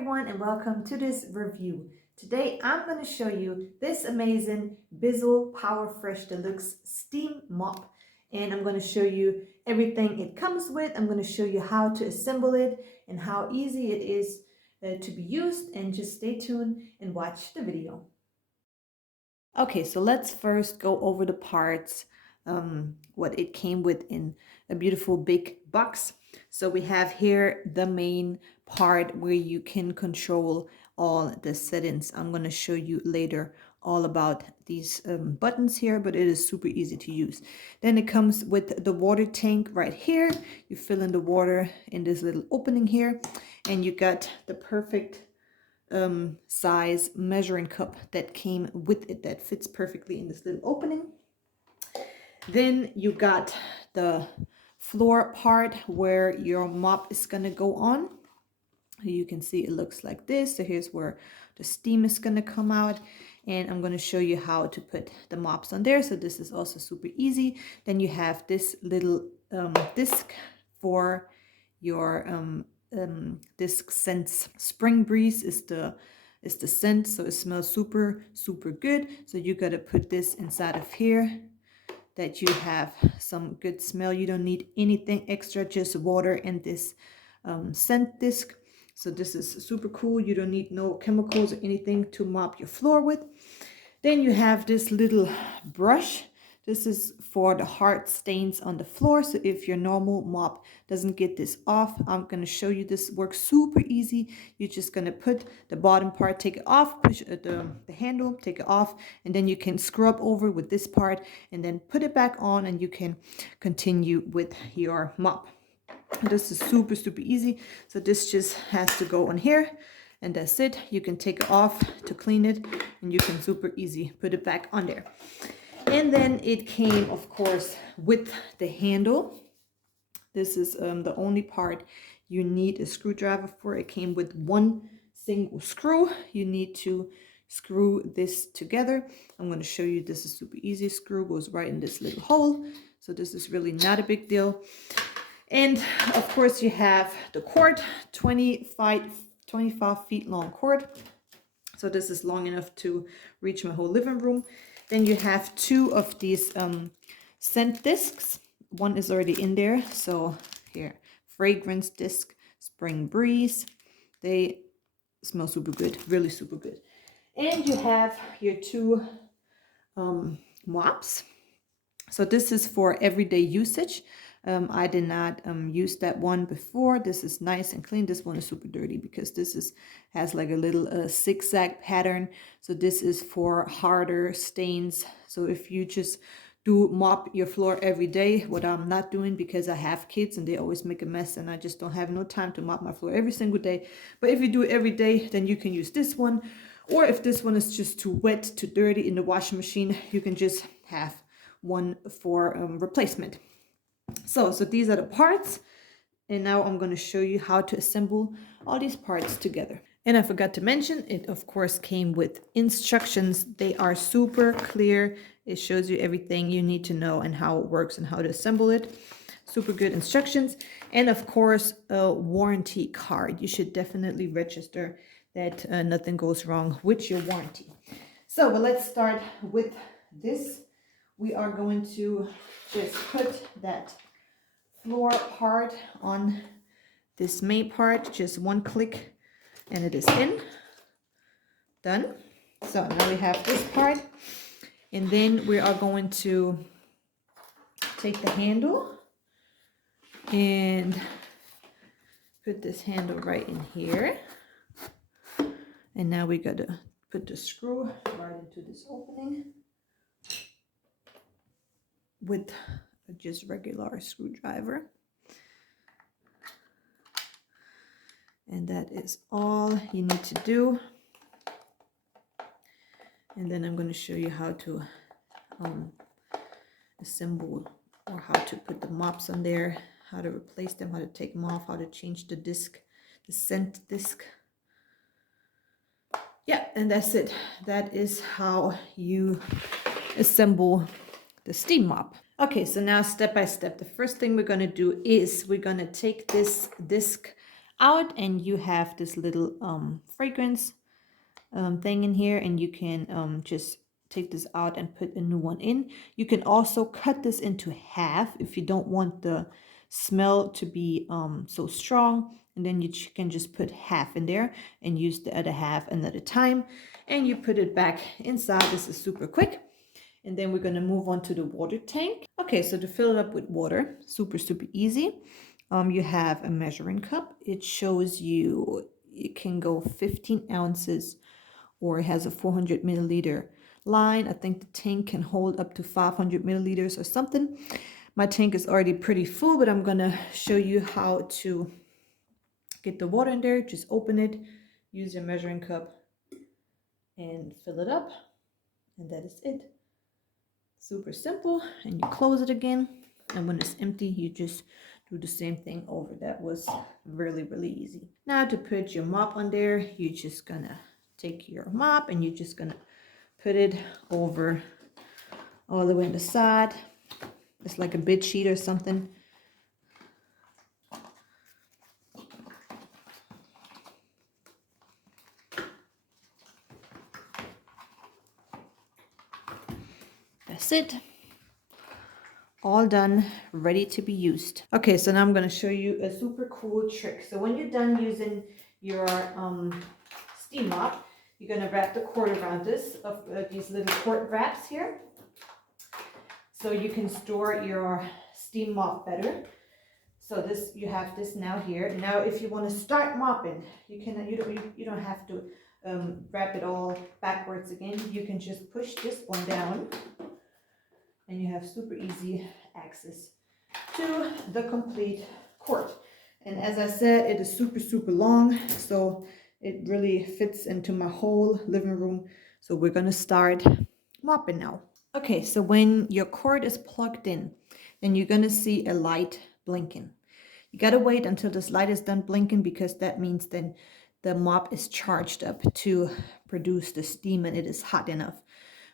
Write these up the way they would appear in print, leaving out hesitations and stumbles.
everyone and welcome to this review. Today I'm going to show you this amazing Bissell PowerFresh Deluxe Steam Mop, and I'm going to show you everything it comes with. I'm going to show you how to assemble it and how easy it is to be used, and just stay tuned and watch the video. Okay, so let's first go over the parts, what it came with in a beautiful big box. So we have here the main part where you can control all the settings. I'm going to show you later all about these buttons here, but it is super easy to use. Then it comes with the water tank right here. You fill in the water in this little opening here, and you got the perfect size measuring cup that came with it that fits perfectly in this little opening. Then you got the floor part where your mop is gonna go on. You can see it looks like this. So here's where the steam is gonna come out, and I'm gonna show you how to put the mops on there. So this is also super easy. Then you have this little disc for your disc scents. Spring Breeze is the scent, so it smells super good. So you gotta put this inside of here that you have some good smell. You don't need anything extra, just water and this scent disc. So this is super cool. You don't need no chemicals or anything to mop your floor with. Then you have this little brush. This is for the hard stains on the floor. So if your normal mop doesn't get this off, I'm going to show you. This works super easy. You're just going to put the bottom part, take it off, push the handle, take it off, and then you can scrub over with this part and then put it back on, and you can continue with your mop. This is super easy. So this just has to go on here, and that's it. You can take it off to clean it, and you can super easy put it back on there. And then it came, of course, with the handle. This is the only part you need a screwdriver for. It came with one single screw. You need to screw this together. I'm going to show you. This is super easy. Screw goes right in this little hole. So this is really not a big deal. And of course you have the cord, 25 feet long cord. So this is long enough to reach my whole living room. Then you have two of these scent discs. One is already in there. So here, fragrance disc, Spring Breeze. They smell super good, really super good. And you have your two mops. So this is for everyday usage. I did not use that one before. This is nice and clean. This one is super dirty because this has like a little zigzag pattern. So this is for harder stains. So if you just do mop your floor every day, what I'm not doing because I have kids and they always make a mess, and I just don't have no time to mop my floor every single day. But if you do it every day, then you can use this one. Or if this one is just too wet, too dirty in the washing machine, you can just have one for replacement. So these are the parts, and now I'm going to show you how to assemble all these parts together. And I forgot to mention, it of course came with instructions. They are super clear. It shows you everything you need to know and how it works and how to assemble it. Super good instructions. And of course, a warranty card. You should definitely register that nothing goes wrong with your warranty. So let's start with this. We are going to just put that floor part on this main part, just one click, and it is in. Done. So now we have this part, and then we are going to take the handle and put this handle right in here. And now we got to put the screw right into this opening with just regular screwdriver. And that is all you need to do. And then I'm going to show you how to assemble, or how to put the mops on there, how to replace them, how to take them off, how to change the disc, the scent disc. Yeah, and that's it. That is how you assemble the steam mop. Okay, so now step by step, the first thing we're going to do is we're going to take this disc out, and you have this little fragrance thing in here, and you can just take this out and put a new one in. You can also cut this into half if you don't want the smell to be so strong, and then you can just put half in there and use the other half another time, and you put it back inside. This is super quick. And then we're going to move on to the water tank. Okay, so to fill it up with water, super easy. You have a measuring cup. It shows you it can go 15 ounces, or it has a 400 milliliter line. I think the tank can hold up to 500 milliliters or something. My tank is already pretty full, but I'm gonna show you how to get the water in there. Just open it, use your measuring cup, and fill it up, and that is it. Super simple. And you close it again, and when it's empty, you just do the same thing over. That was really easy. Now to put your mop on there, you're just gonna take your mop and you're just gonna put it over all the way on the side. It's like a bed sheet or something. That's it. All done, ready to be used. Okay, so now I'm going to show you a super cool trick. So when you're done using your steam mop, you're going to wrap the cord around this of these little cord wraps here, so you can store your steam mop better. So this, you have this now here. Now if you want to start mopping, you can you don't have to wrap it all backwards again. You can just push this one down, and you have super easy access to the complete cord. And as I said, it is super long, so it really fits into my whole living room. So we're gonna start mopping now. Okay, so when your cord is plugged in, then you're gonna see a light blinking. You gotta wait until this light is done blinking, because that means then the mop is charged up to produce the steam and it is hot enough.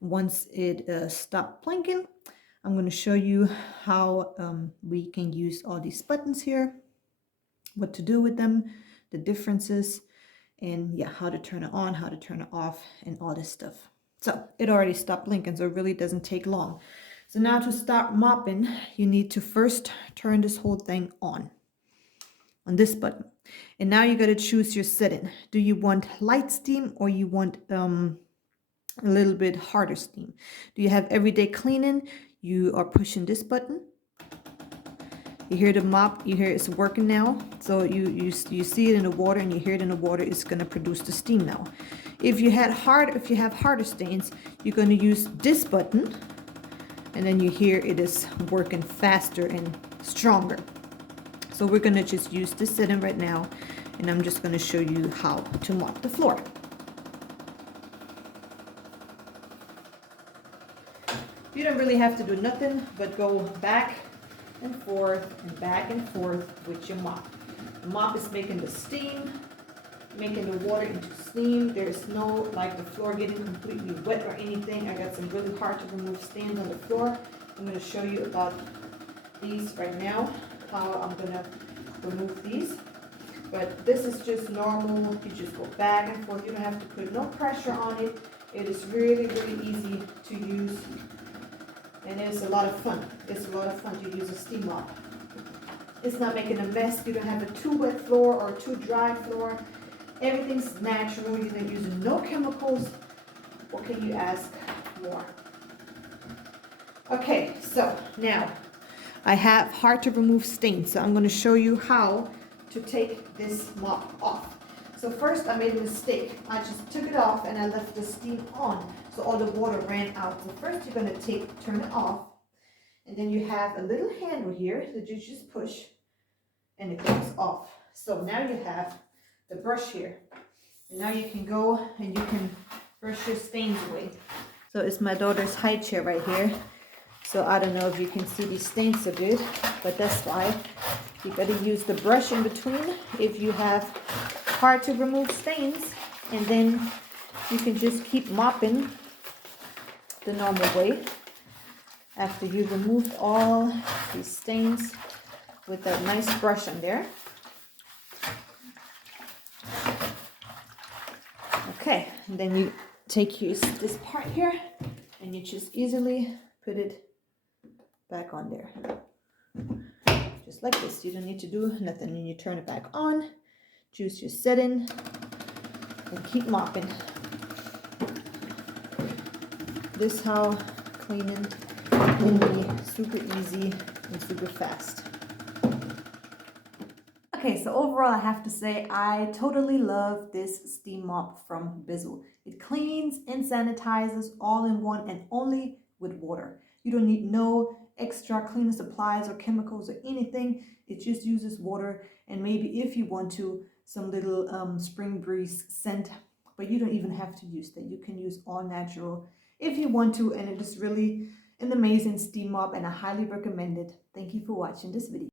Once it stops blinking, I'm going to show you how we can use all these buttons here, what to do with them, the differences, and yeah, how to turn it on, how to turn it off, and all this stuff. So it already stopped blinking, so it really doesn't take long. So now to start mopping, you need to first turn this whole thing on this button. And now you got to choose your setting. Do you want light steam, or you want a little bit harder steam? Do you have everyday cleaning? You are pushing this button. You hear the mop, you hear it's working now. So you see it in the water, and you hear it in the water. It's going to produce the steam now. If you have harder stains, you're going to use this button, and then you hear it is working faster and stronger. So we're going to just use this setting right now, and I'm just going to show you how to mop the floor. You don't really have to do nothing but go back and forth with your mop. The mop is making the steam, making the water into steam. There's no like the floor getting completely wet or anything. I got some really hard to remove stains on the floor. I'm going to show you about these right now, how I'm going to remove these. But this is just normal. You just go back and forth. You don't have to put no pressure on it. It is really easy to use. And it's a lot of fun. It's a lot of fun to use a steam mop. It's not making a mess. You don't have a too wet floor or too dry floor. Everything's natural. You're using no chemicals. What can you ask more? Okay, so now I have hard to remove stains. So I'm going to show you how to take this mop off. So first I made a mistake. I just took it off and I left the steam on, so all the water ran out. So first you're going to turn it off, and then you have a little handle here that you just push and it comes off. So now you have the brush here, and now you can go and you can brush your stains away. So it's my daughter's high chair right here. So I don't know if you can see these stains so good, but that's why you got to use the brush in between if you have hard to remove stains, and then you can just keep mopping the normal way after you've removed all these stains with that nice brush on there. Okay, and then you this part here and you just easily put it back on there. Just like this. You don't need to do nothing. And you turn it back on, choose your setting, and keep mopping. This how cleaning can be super easy and super fast. Okay, so overall I have to say I totally love this steam mop from Bissell. It cleans and sanitizes all in one and only with water. You don't need no extra cleaning supplies or chemicals or anything. It just uses water and maybe if you want to, some little spring breeze scent, but you don't even have to use that. You can use all natural if you want to, and it is really an amazing steam mop and I highly recommend it. Thank you for watching this video.